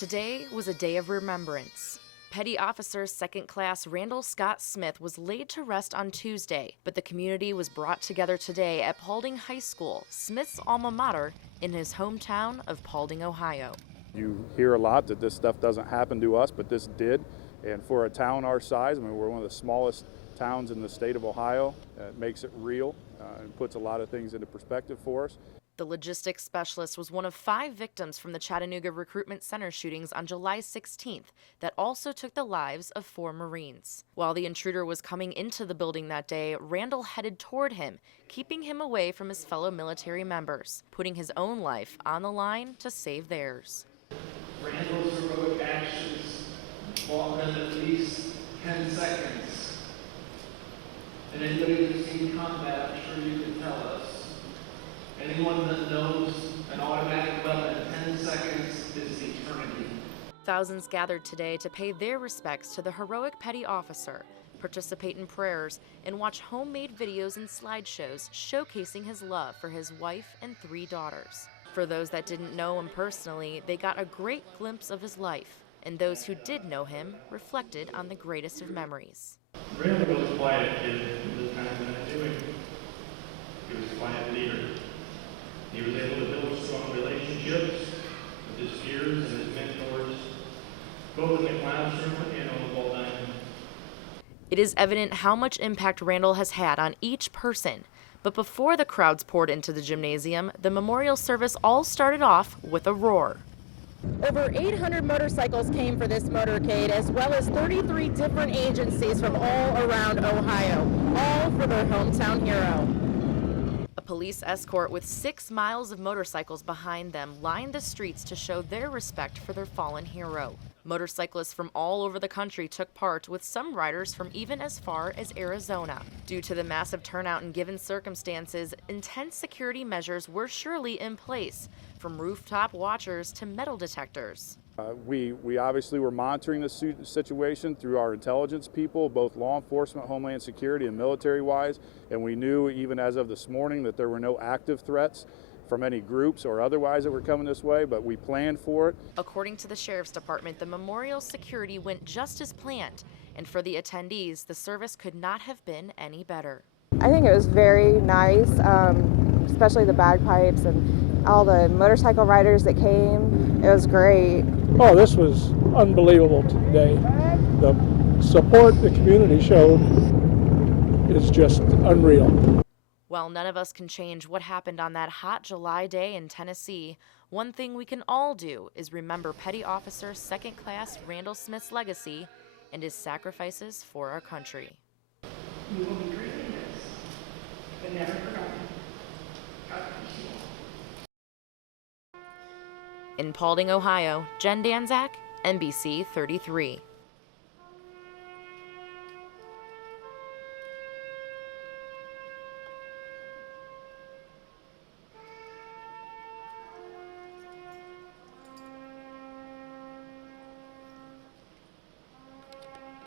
Today was a day of remembrance. Petty Officer Second Class Randall Scott Smith was laid to rest on Tuesday, but the community was brought together today at Paulding High School, Smith's alma mater, in his hometown of Paulding, Ohio. You hear a lot that this stuff doesn't happen to us, but this did. And for a town our size, I mean, we're one of the smallest towns in the state of Ohio. It makes it real and puts a lot of things into perspective for us. The logistics specialist was one of 5 victims from the Chattanooga Recruitment Center shootings on July 16th that also took the lives of 4 Marines. While the intruder was coming into the building that day, Randall headed toward him, keeping him away from his fellow military members, putting his own life on the line to save theirs. Randall's heroic actions bought them at least 10 seconds. And anybody who's seen combat, I'm sure you can tell us. Anyone that knows an automatic weapon, 10 seconds is eternity. Thousands gathered today to pay their respects to the heroic petty officer, participate in prayers, and watch homemade videos and slideshows showcasing his love for his wife and 3 daughters. For those that didn't know him personally, they got a great glimpse of his life, and those who did know him reflected on the greatest of memories. Randall was a quiet kid at the time that I knew him. He was a quiet leader. He was able to build strong relationships with his peers and his mentors, both in the classroom and on the ball diamond. It is evident how much impact Randall has had on each person. But before the crowds poured into the gymnasium, the memorial service all started off with a roar. Over 800 motorcycles came for this motorcade, as well as 33 different agencies from all around Ohio, all for their hometown hero. A police escort with 6 miles of motorcycles behind them lined the streets to show their respect for their fallen hero. Motorcyclists from all over the country took part, with some riders from even as far as Arizona. Due to the massive turnout and given circumstances, intense security measures were surely in place, from rooftop watchers to metal detectors. We obviously were monitoring the situation through our intelligence people, both law enforcement, Homeland Security, and military-wise, and we knew even as of this morning that there were no active threats from any groups or otherwise that were coming this way, but we planned for it. According to the Sheriff's Department, the memorial security went just as planned, and for the attendees, the service could not have been any better. I think it was very nice, especially the bagpipes and all the motorcycle riders that came. It was great. Oh, this was unbelievable today. The support the community showed is just unreal. While none of us can change what happened on that hot July day in Tennessee, one thing we can all do is remember Petty Officer Second Class Randall Smith's legacy and his sacrifices for our country. You will be greatly missed, but never forgotten. God bless you all. In Paulding, Ohio, Danczak, NBC33.